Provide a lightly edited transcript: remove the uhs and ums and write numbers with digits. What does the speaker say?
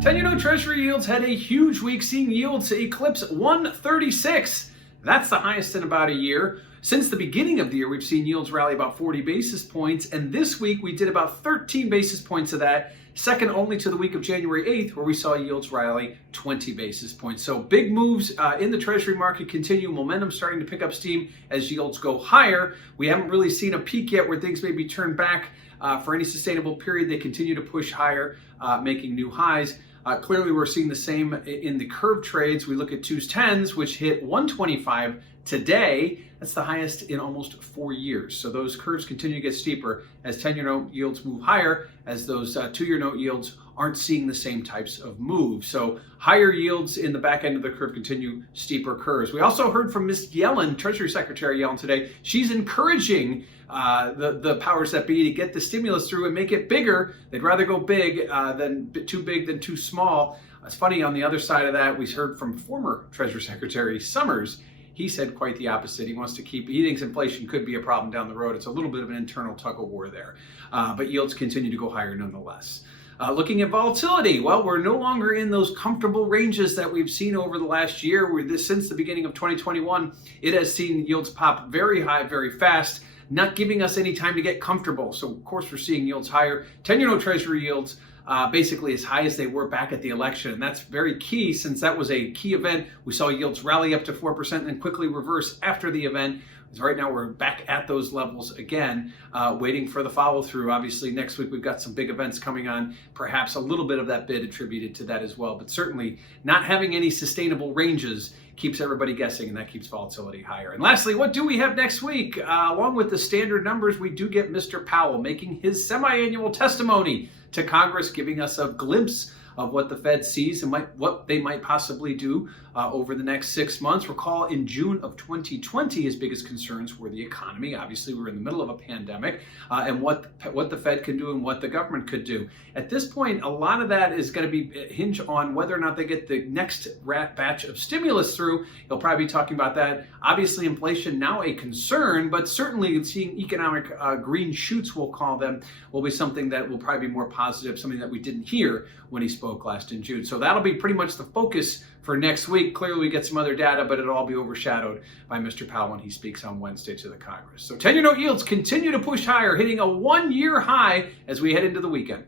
10-year note Treasury yields had a huge week, seeing yields eclipse 136. That's the highest in about a year. Since the beginning of the year, we've seen yields rally about 40 basis points, and this week we did about 13 basis points of that, second only to the week of January 8th, where we saw yields rally 20 basis points. So big moves in the Treasury market continue, momentum starting to pick up steam as yields go higher. We haven't really seen a peak yet where things may be turned back for any sustainable period. They continue to push higher, making new highs. Clearly, we're seeing the same in the curve trades. We look at 2s10s, which hit 125 today. That's the highest in almost 4 years. So those curves continue to get steeper as 10-year note yields move higher, as those 2-year note yields aren't seeing the same types of moves. So higher yields in the back end of the curve continue steeper curves. We also heard from Ms. Yellen, Treasury Secretary Yellen today. She's encouraging the powers that be to get the stimulus through and make it bigger. They'd rather go big than too small. It's funny, on the other side of that, we heard from former Treasury Secretary Summers. He said quite the opposite. He thinks inflation could be a problem down the road. It's a little bit of an internal tug of war there. But yields continue to go higher nonetheless. Looking at volatility, well, we're no longer in those comfortable ranges that we've seen over the last year. Since the beginning of 2021, it has seen yields pop very high, very fast, not giving us any time to get comfortable. So, of course, we're seeing yields higher. 10-year note Treasury yields basically as high as they were back at the election. And that's very key, since that was a key event. We saw yields rally up to 4% and then quickly reverse after the event. So right now we're back at those levels again, waiting for the follow through. Obviously, next week we've got some big events coming on, perhaps a little bit of that bid attributed to that as well. But certainly not having any sustainable ranges keeps everybody guessing, and that keeps volatility higher. And lastly, what do we have next week? Along with the standard numbers, we do get Mr. Powell making his semi-annual testimony to Congress, giving us a glimpse of what the Fed sees and what they might possibly do over the next 6 months. Recall, in June of 2020, his biggest concerns were the economy. Obviously, we were in the middle of a pandemic, and what the Fed can do and what the government could do. At this point, a lot of that is going to be hinge on whether or not they get the next batch of stimulus through. He'll probably be talking about that. Obviously, inflation now a concern, but certainly seeing economic green shoots, we'll call them, will be something that will probably be more positive, something that we didn't hear when he spoke last in June. So that'll be pretty much the focus for next week. Clearly, we get some other data, but it'll all be overshadowed by Mr. Powell when he speaks on Wednesday to the Congress. So 10-year note yields continue to push higher, hitting a 1-year high as we head into the weekend.